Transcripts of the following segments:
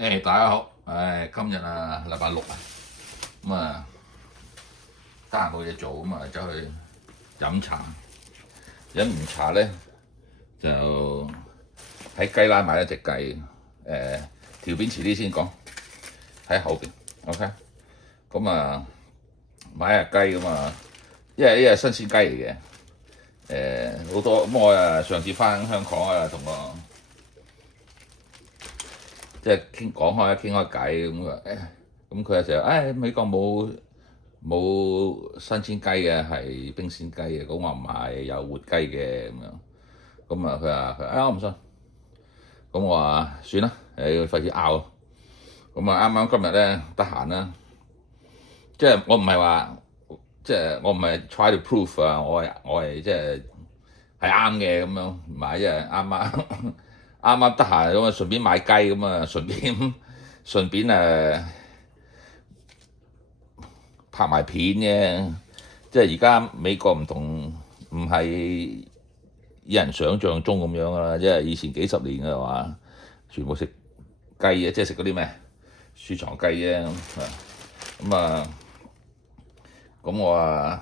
大家好，今日啊禮拜六啊，咁啊得閒冇嘢做，咁啊走去飲茶。飲完茶咧就喺雞欄買一隻雞，條片遲啲先講，喺後邊。OK，咁啊買隻雞咁啊，因為呢係新鮮雞嚟嘅，好多咁我上次翻香港啊，同我即係傾開偈咁啊，咁佢有時候美國冇新鮮雞嘅，係冰鮮雞嘅。咁我唔係有活雞嘅咁樣。咁啊佢話我唔信。咁我話算啦，費事拗。咁啊啱啱今日咧得閒啦，即係我唔係話即係我唔係 try to prove 啊，我係即係啱嘅咁樣買，因為啱啱得閒咁啊，順便買雞咁啊，順便拍埋片嘅。即係而家美國唔同，唔係有人想象中咁樣啦。即係以前幾十年嘅話，全部食雞嘅，即係食嗰啲咩雪藏雞啫。咁我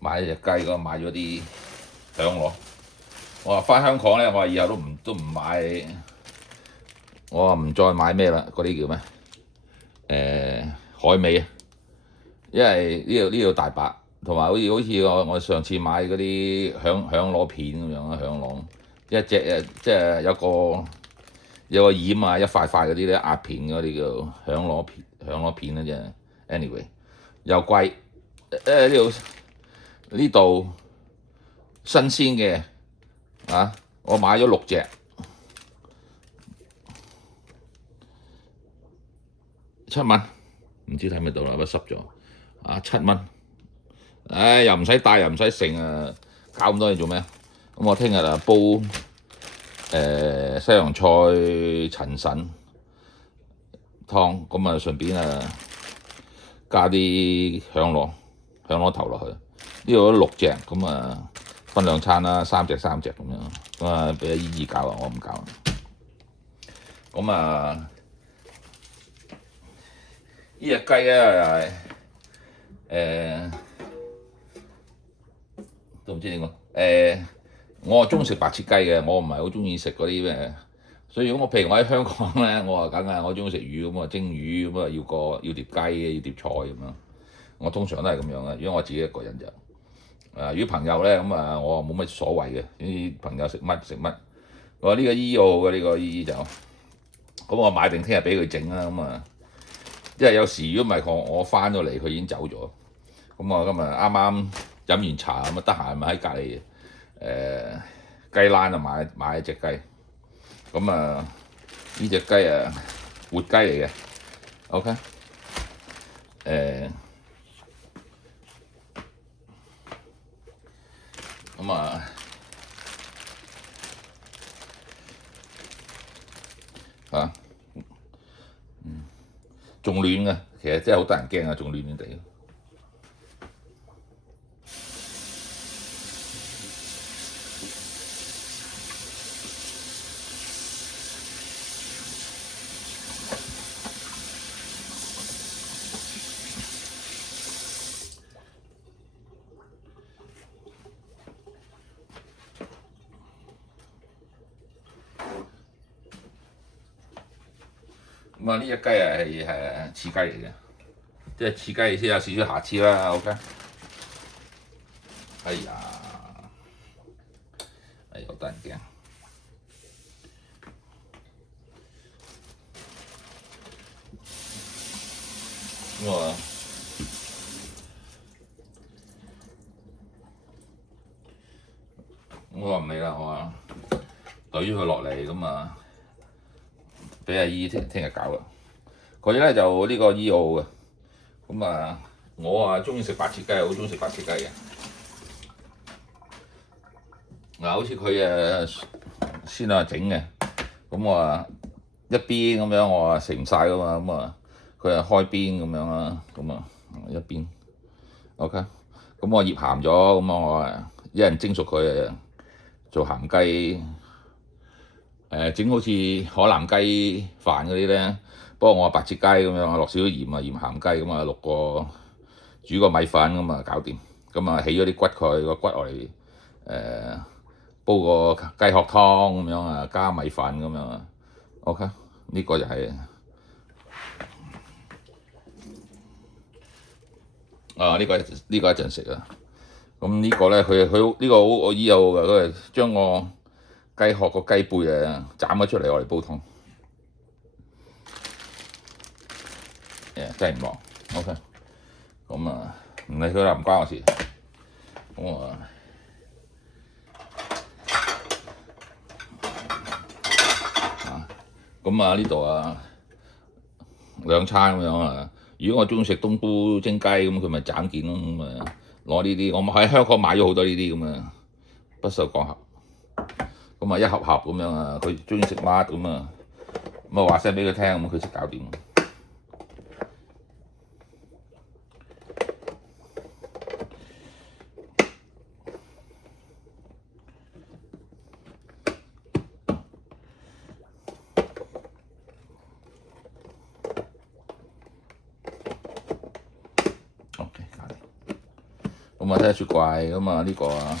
買隻雞，我買咗啲響螺。我話翻香港咧，我話以後都唔買，我話唔再買咩啦，嗰啲叫咩？海味啊，因為呢度大白，同埋好似我上次買嗰啲響螺片咁樣啊，響螺一隻即係有個染啊，一塊塊嗰啲咧壓片嗰啲叫響螺片啊啫。anyway 又貴，呢度新鮮嘅我買咗6隻7蚊，唔知睇唔睇到啦，不濕咗7蚊。又唔使帶又唔使剩啊，搞咁多嘢做咩？咁我聽日煲西洋菜陳腎湯，咁順便加啲響螺頭落去。呢度都6隻，咁分兩餐啦，3隻咁樣。咁俾阿姨姨搞啊，我唔搞。咁呢隻雞咧又係都唔知點講。我中意食白切雞嘅，我唔係好中意食嗰啲咩。所以如果譬如我喺香港咧，我話梗係我中意食魚，咁蒸魚咁要碟雞，要碟菜咁樣。我通常都係咁樣嘅。如果我自己一個人就如果朋友咧咁我冇乜所謂嘅，啲朋友食乜食乜。我話呢個姨好嘅，呢個姨就咁我買定聽日俾佢整啦。因為有時如果唔係我翻到嚟，佢已經走咗。咁我今日啱啱飲完茶咁得閒咪喺隔離雞欄就買一隻雞。咁呢隻雞活雞嚟嘅。OK，仲暖嘅，其實真係好得人驚啊，仲暖暖地。呢隻雞係刺雞嚟嘅，即係刺雞先有少少瑕疵啦。OK，哎呀，好得人驚。我話唔理啦，我話懟咗佢落嚟咁俾阿姨聽日搞啦。佢咧就呢個伊澳嘅，我中意食白切雞，好中意食白切雞嘅。好似佢先整嘅，咁我一邊咁樣，我食唔晒噶嘛，佢開邊咁樣啦，一邊 OK。咁我醃鹹咗，咁我一人蒸熟佢做鹹雞整好似海南雞飯嗰啲咧，不過我話白切雞咁樣，落少少鹽啊，鹽鹹雞咁啊，煮個米粉咁啊，搞掂。咁啊，起咗啲骨佢個骨落嚟煲個雞殼湯咁樣啊，加米粉咁樣啊。OK，呢個就係、呢個一陣食啊。咁呢個咧，佢呢個好我以後佢將個雞殼個雞背斬咗出嚟，我嚟煲湯。真係唔落 OK。咁啊，唔理佢啦，唔關我事。咁啊，呢度啊兩餐咁樣啊。如果我中意食冬菇蒸雞咁，佢咪斬件咯。咁啊攞呢啲，我喺香港買咗好多呢啲咁啊，不鏽鋼盒。咁啊一盒盒咁樣啊，佢中意食乜咁啊，咁啊話聲俾佢聽，咁佢識搞掂。OK， 搞掂。咁啊睇下雪櫃，咁啊呢個啊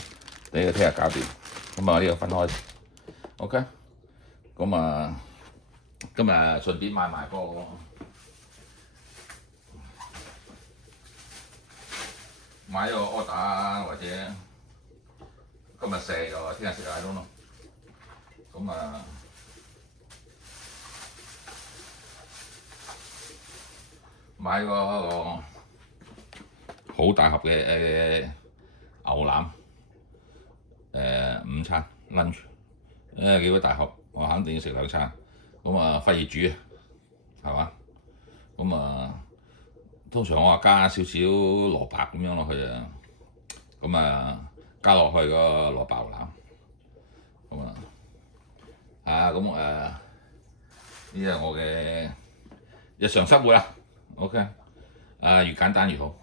俾佢聽日搞掂。咁啊呢個分開。OK。咁啊今日順便買埋個買咗個 order 啊，或者今日食又聽日食下咯。咁啊買個好大盒嘅牛腩午餐 lunch， 幾個大盒，我肯定要食兩餐。咁啊費事煮啊，係嘛？咁啊通常我話加少少蘿蔔咁樣落去啊，咁啊加落去個蘿蔔牛腩。咁呢係我嘅日常生活啦。OK， 越簡單越好，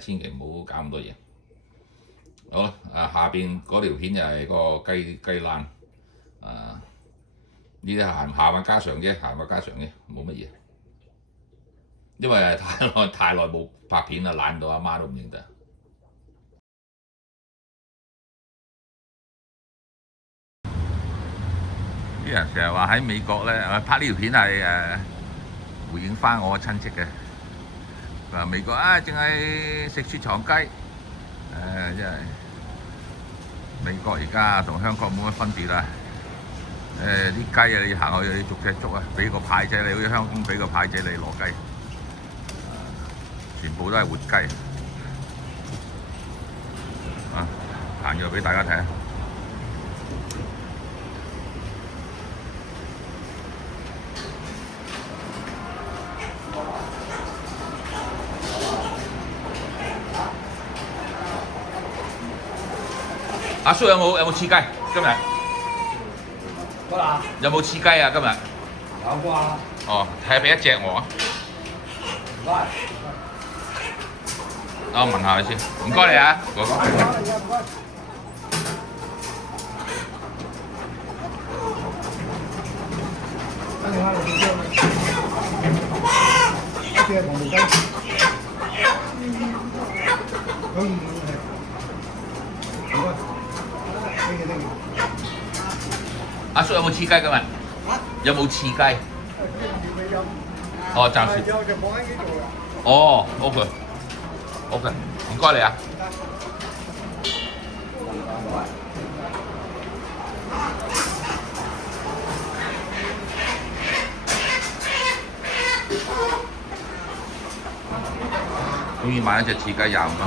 千祈唔好搞咁多嘢。好啦，下邊嗰條片就係個雞腩，呢啲閒話家常啫，閒話家常啫，冇乜嘢。因為太耐冇拍片啦，懶到阿媽都唔認得。啲人成日話喺美國咧，拍呢條片係回應翻我親戚嘅。話美國淨係食雪藏雞，真係美國而家同香港冇乜分別啦。啲雞啊，你行去你逐隻捉啊，俾個牌仔你，好似香港俾個牌仔你攞雞，全部都係活雞。行咗俾大家睇下。阿叔有冇翅雞今日？有冇翅雞啊？今日有啩？哦，睇下俾一隻我啊！唔該。我問下你先，唔該你啊，哥哥。阿叔有冇翅雞今日？有冇翅雞？哦，暫時。哦 ，OK，唔該你啊。終於買一隻翅雞廿5蚊，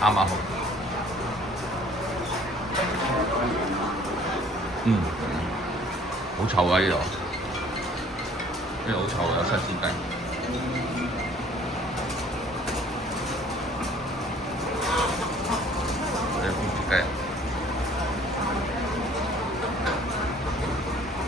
啱啱好。好臭啊！呢度好臭，有新鮮雞。